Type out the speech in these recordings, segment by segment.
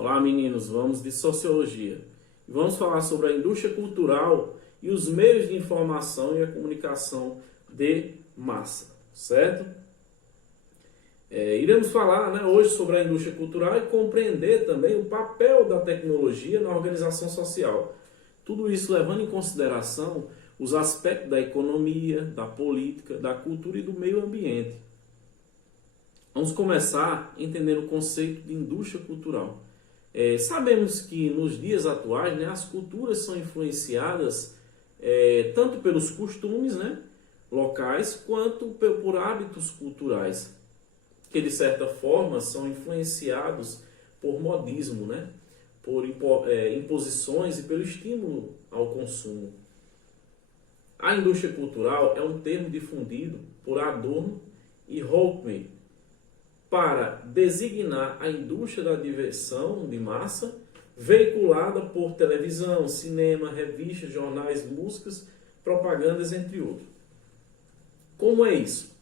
Olá meninos, vamos de Sociologia. Vamos falar sobre a indústria cultural e os meios de informação e a comunicação de massa, certo? Iremos falar hoje sobre a indústria cultural e compreender também o papel da tecnologia na organização social. Tudo isso levando em consideração os aspectos da economia, da política, da cultura e do meio ambiente. Vamos começar entendendo o conceito de indústria cultural. Sabemos que nos dias atuais as culturas são influenciadas tanto pelos costumes locais quanto por hábitos culturais, que de certa forma são influenciados por modismo, por imposições e pelo estímulo ao consumo. A indústria cultural é um termo difundido por Adorno e Horkheimer para designar a indústria da diversão de massa veiculada por televisão, cinema, revistas, jornais, músicas, propagandas, entre outros. Como é isso?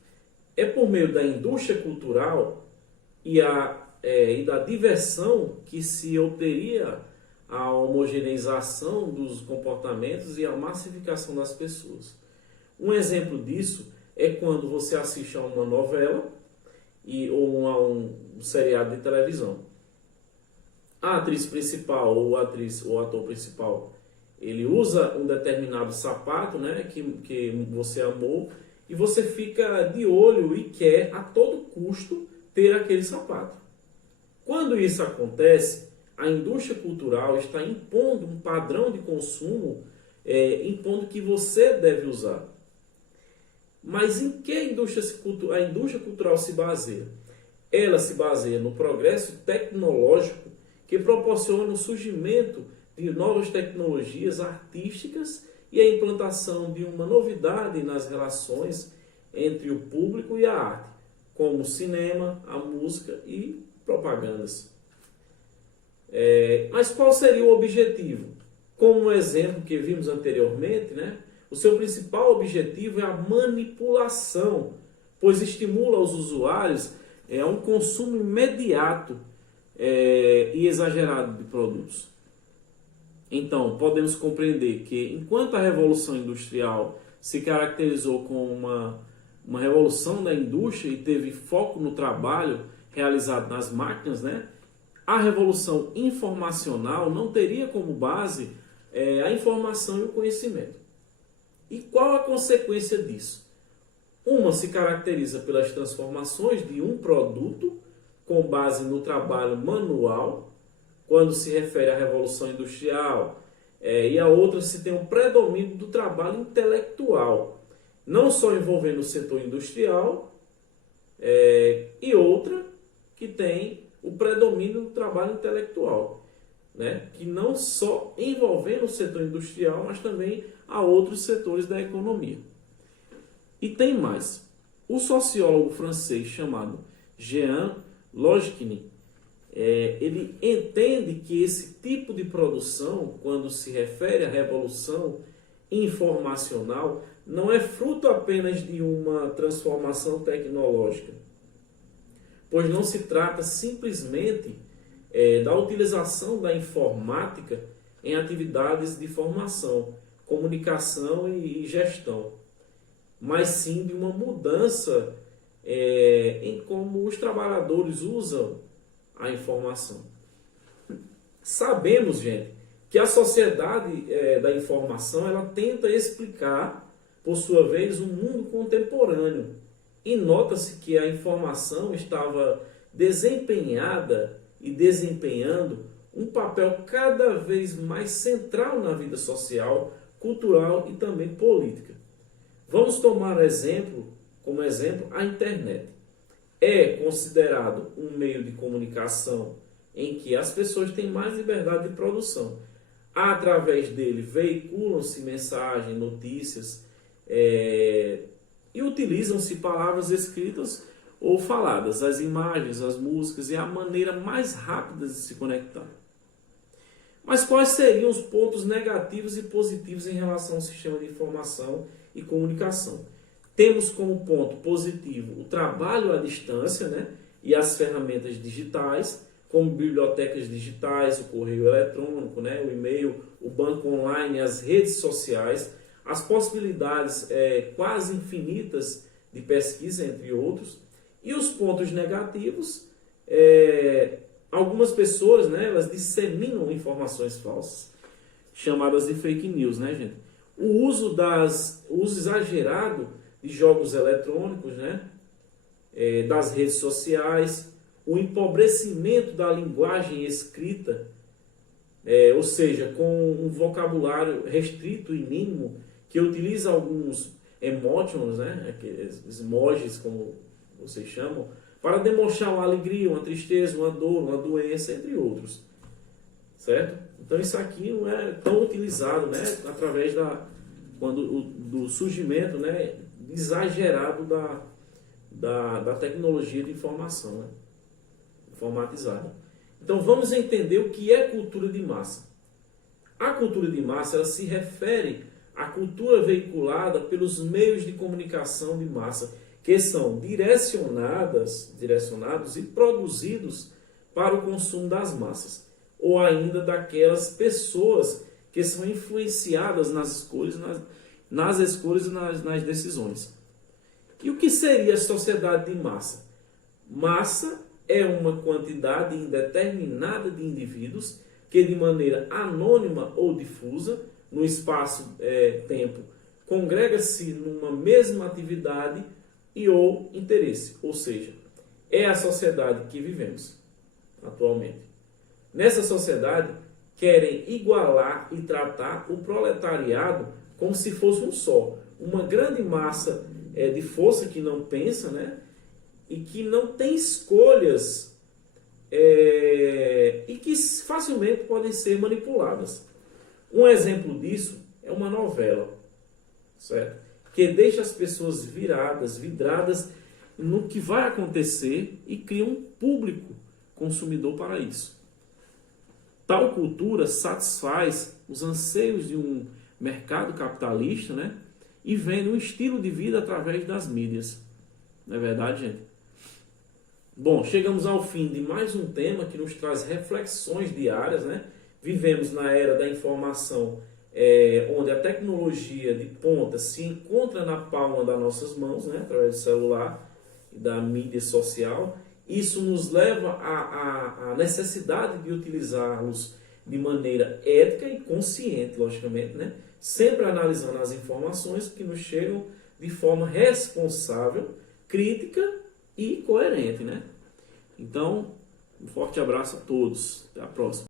É por meio da indústria cultural e da diversão que se obteria a homogeneização dos comportamentos e a massificação das pessoas. Um exemplo disso é quando você assiste a uma novela ou a um seriado de televisão. A atriz principal ou o ator principal, ele usa um determinado sapato que você amou e você fica de olho e quer a todo custo ter aquele sapato. Quando isso acontece, a indústria cultural está impondo um padrão de consumo, impondo que você deve usar. Mas em que a indústria cultural se baseia? Ela se baseia no progresso tecnológico que proporciona o surgimento de novas tecnologias artísticas e a implantação de uma novidade nas relações entre o público e a arte, como o cinema, a música e propagandas. Mas qual seria o objetivo? Como no exemplo que vimos anteriormente, o seu principal objetivo é a manipulação, pois estimula os usuários a um consumo imediato e exagerado de produtos. Então, podemos compreender que, enquanto a Revolução Industrial se caracterizou como uma revolução da indústria e teve foco no trabalho realizado nas máquinas, a Revolução Informacional não teria como base a informação e o conhecimento. E qual a consequência disso? Uma se caracteriza pelas transformações de um produto com base no trabalho manual, quando se refere à Revolução Industrial, e a outra se tem um predomínio do trabalho intelectual, não só envolvendo o setor industrial, e outra que tem o predomínio do trabalho intelectual, que não só envolvendo o setor industrial, mas também a outros setores da economia. E tem mais. O sociólogo francês chamado Jean Longin, ele entende que esse tipo de produção, quando se refere à revolução informacional, não é fruto apenas de uma transformação tecnológica, pois não se trata simplesmente da utilização da informática em atividades de formação, comunicação e gestão, mas sim de uma mudança em como os trabalhadores usam a informação. Sabemos, gente, que a sociedade da informação ela tenta explicar, por sua vez, o mundo contemporâneo. E nota-se que a informação estava desempenhada e desempenhando um papel cada vez mais central na vida social, cultural e também política. Vamos tomar como exemplo a internet. É considerado um meio de comunicação em que as pessoas têm mais liberdade de produção. Através dele veiculam-se mensagens, notícias e utilizam-se palavras escritas ou faladas, as imagens, as músicas e a maneira mais rápida de se conectar. Mas quais seriam os pontos negativos e positivos em relação ao sistema de informação e comunicação? Temos como ponto positivo o trabalho à distância, e as ferramentas digitais, como bibliotecas digitais, o correio eletrônico, né, o e-mail, o banco online, as redes sociais, as possibilidades quase infinitas de pesquisa, entre outros. E os pontos negativos, algumas pessoas, né, elas disseminam informações falsas, chamadas de fake news, né, gente? O uso exagerado de jogos eletrônicos, né, das redes sociais, o empobrecimento da linguagem escrita, ou seja, com um vocabulário restrito e mínimo, que utiliza alguns emoticons, né, aqueles emojis, como vocês chamam, para demonstrar uma alegria, uma tristeza, uma dor, uma doença, entre outros. Certo? Então isso aqui não é tão utilizado, né, através do surgimento, né, exagerado da tecnologia de informação, né, informatizada. Então vamos entender o que é cultura de massa. A cultura de massa, ela se refere à cultura veiculada pelos meios de comunicação de massa, que são direcionados e produzidos para o consumo das massas, ou ainda daquelas pessoas que são influenciadas nas escolhas e nas decisões. E o que seria a sociedade de massa? Massa é uma quantidade indeterminada de indivíduos que, de maneira anônima ou difusa, no espaço-tempo, congrega-se numa mesma atividade ou interesse, ou seja, é a sociedade que vivemos atualmente. Nessa sociedade, querem igualar e tratar o proletariado como se fosse um só, uma grande massa de força que não pensa, né? E que não tem escolhas e que facilmente podem ser manipuladas. Um exemplo disso é uma novela, certo? Que deixa as pessoas vidradas no que vai acontecer e cria um público consumidor para isso. Tal cultura satisfaz os anseios de um mercado capitalista, né? E vende um estilo de vida através das mídias. Não é verdade, gente? Bom, chegamos ao fim de mais um tema que nos traz reflexões diárias, né? Vivemos na era da informação, onde a tecnologia de ponta se encontra na palma das nossas mãos, né? Através do celular e da mídia social. Isso nos leva à necessidade de utilizá-los de maneira ética e consciente, logicamente, né? Sempre analisando as informações que nos chegam de forma responsável, crítica e coerente, né? Então, um forte abraço a todos. Até a próxima.